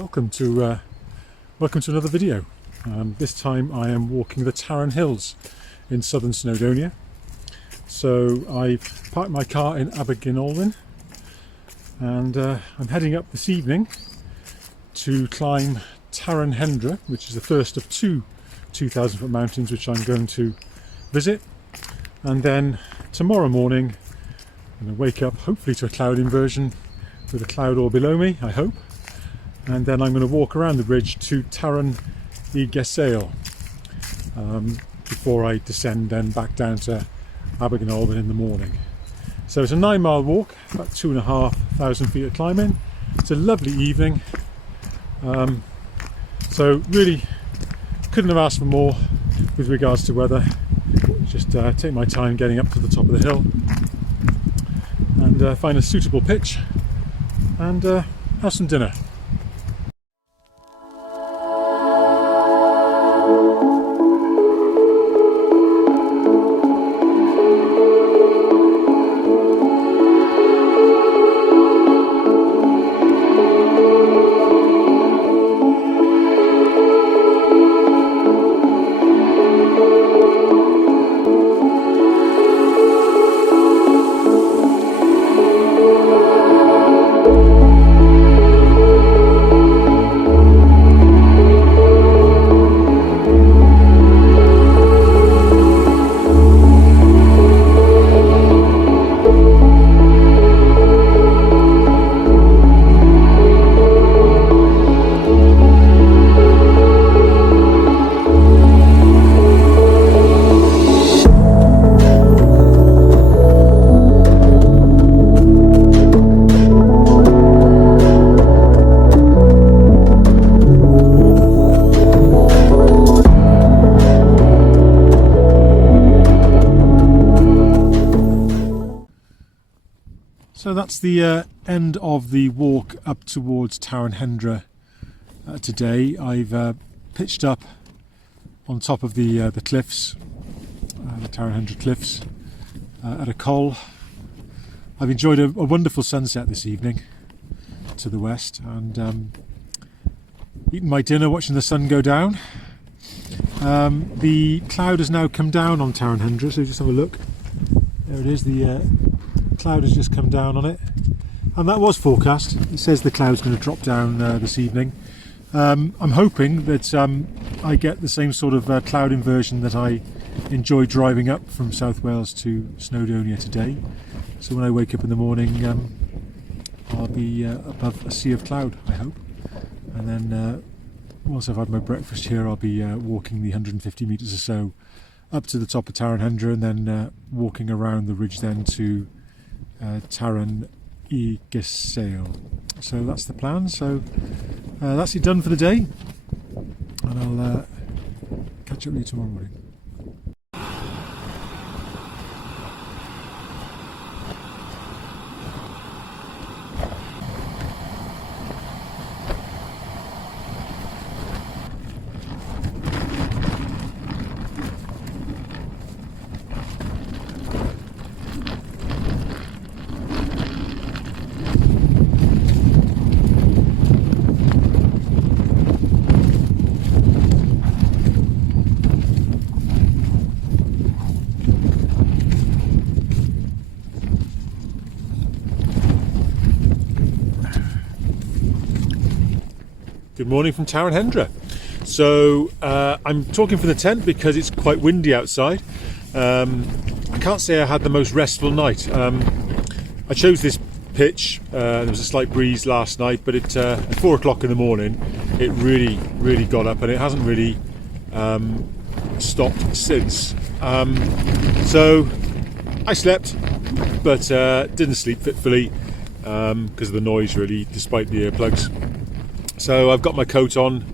welcome to another video. This time I am walking the Tarren Hills in southern Snowdonia. So I've parked my car in Abergynolwyn and I'm heading up this evening to climb Tarrenhendre, which is the first of two 2,000 foot mountains which I'm going to visit. And then tomorrow morning I'm going to wake up hopefully to a cloud inversion with a cloud all below me, I hope. And then I'm going to walk around the ridge to Tarren y Gesail before I descend then back down to Abergynolwyn in the morning. So it's a 9-mile walk, about 2,500 feet of climbing. It's a lovely evening. So really couldn't have asked for more with regards to weather. Just take my time getting up to the top of the hill and find a suitable pitch and have some dinner. So that's the end of the walk up towards Tarrenhendre today. I've pitched up on top of the cliffs, the Tarrenhendre cliffs, at a col. I've enjoyed a wonderful sunset this evening to the west and eaten my dinner watching the sun go down. The cloud has now come down on Tarrenhendre, so just have a look. There it is, the cloud has just come down on it, and that was forecast. It says the cloud's going to drop down this evening. I'm hoping that I get the same sort of cloud inversion that I enjoy driving up from South Wales to Snowdonia today. So when I wake up in the morning I'll be above a sea of cloud, I hope. And then once I've had my breakfast here, I'll be walking the 150 metres or so up to the top of Tarrenhendre and then walking around the ridge then to Tarren y Gesail. So that's the plan. So that's it done for the day, and I'll catch up with you tomorrow morning. Good morning from Tarrenhendre. So I'm talking from the tent because it's quite windy outside. I can't say I had the most restful night. I chose this pitch. There was a slight breeze last night, but at 4 o'clock in the morning it really got up, and it hasn't really stopped since. So I slept, but didn't sleep fitfully because of the noise, really, despite the earplugs. So I've got my coat on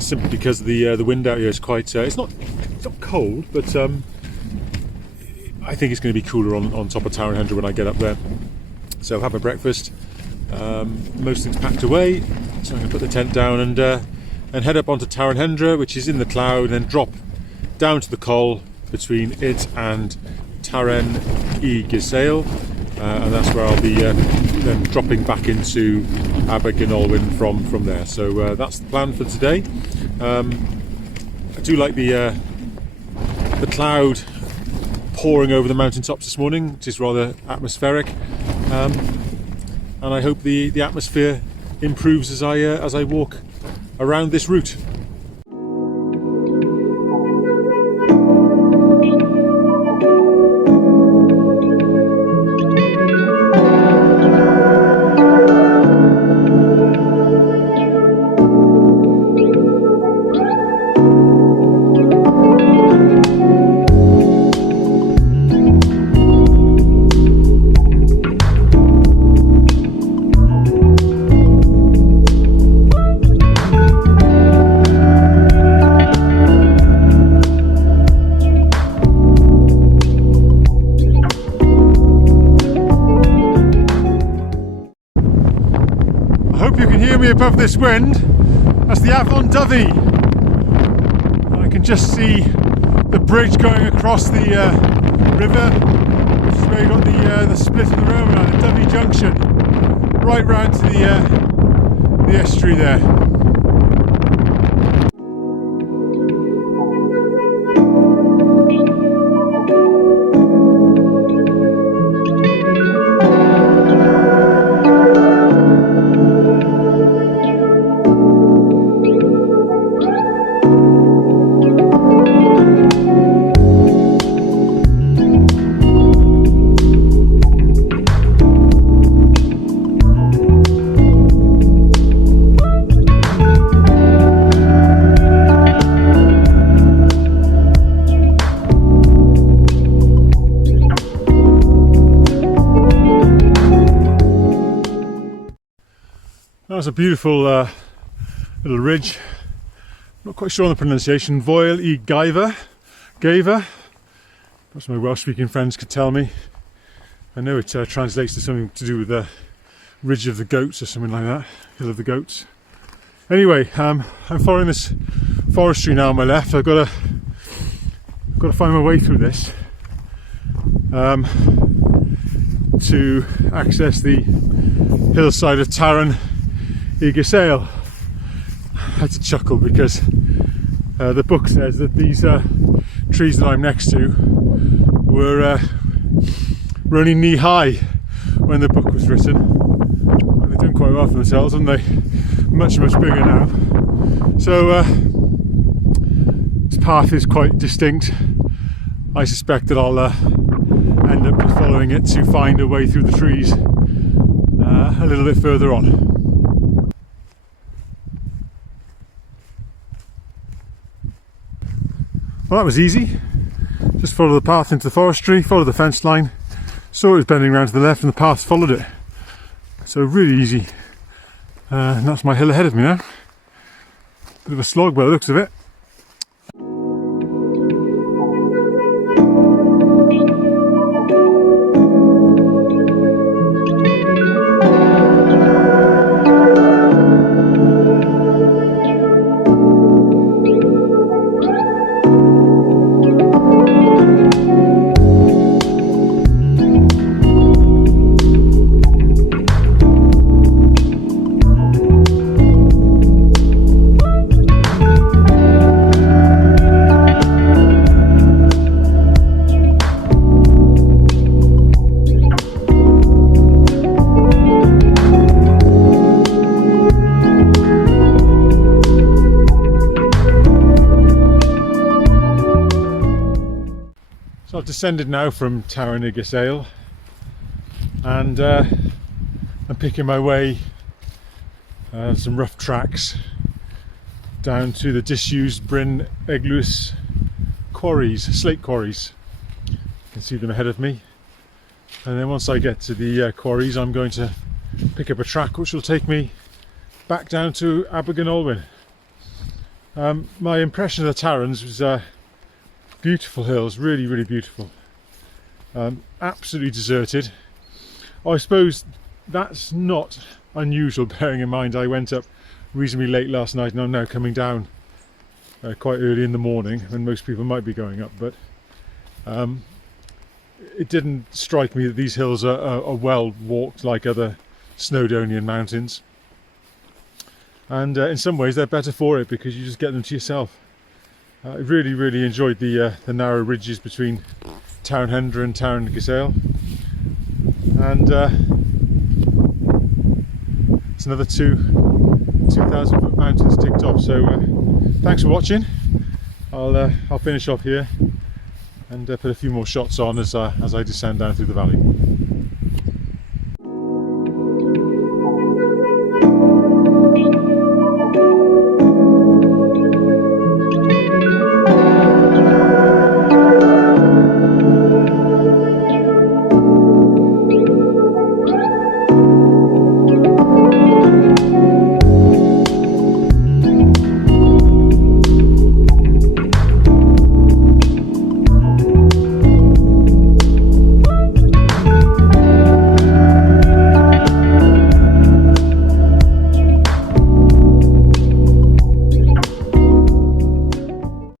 simply because the wind out here is quite. It's not cold, but I think it's going to be cooler on top of Tarrenhendre when I get up there. So have a breakfast. Most things packed away, so I'm going to put the tent down and head up onto Tarrenhendre, which is in the cloud, and drop down to the col between it and Tarren y Gesail, and that's where I'll be then dropping back into Abergynolwyn from there. So that's the plan for today. I do like the cloud pouring over the mountaintops this morning, which is rather atmospheric, and I hope the atmosphere improves as I walk around this route. Above this wind, that's the Afon Dyfi. I can just see the bridge going across the river, which is where you got the split of the railway line, the Dyfi Junction, right round to the estuary there. That was a beautiful little ridge. Not quite sure on the pronunciation. Foel y Gaiva. Perhaps my Welsh speaking friends could tell me. I know it translates to something to do with the ridge of the goats or something like that. Hill of the goats. Anyway, I'm following this forestry now on my left. I've got to find my way through this to access the hillside of Tarren y Gesail. I had to chuckle because the book says that these trees that I'm next to were only knee high when the book was written. And they're doing quite well for themselves, aren't they? Much bigger now. So this path is quite distinct. I suspect that I'll end up following it to find a way through the trees a little bit further on. Well, that was easy. Just follow the path into the forestry, follow the fence line, saw it was bending around to the left and the path followed it. So really easy. And that's my hill ahead of me now. Bit of a slog by the looks of it. So I've descended now from Tarren y Gesail and I'm picking my way some rough tracks down to the disused Bryn Eglwys quarries, slate quarries. You can see them ahead of me, and then once I get to the quarries I'm going to pick up a track which will take me back down to Abergynolwyn. My impression of the Tarrens was beautiful hills, really beautiful. Absolutely deserted. I suppose that's not unusual, bearing in mind I went up reasonably late last night and I'm now coming down quite early in the morning when most people might be going up, but it didn't strike me that these hills are well walked like other Snowdonian mountains. And in some ways they're better for it because you just get them to yourself. I really enjoyed the narrow ridges between Tarrenhendre and Tarren y Gesail. And it's another 2,000 foot mountains ticked off. So thanks for watching. I'll finish off here and put a few more shots on as I descend down through the valley.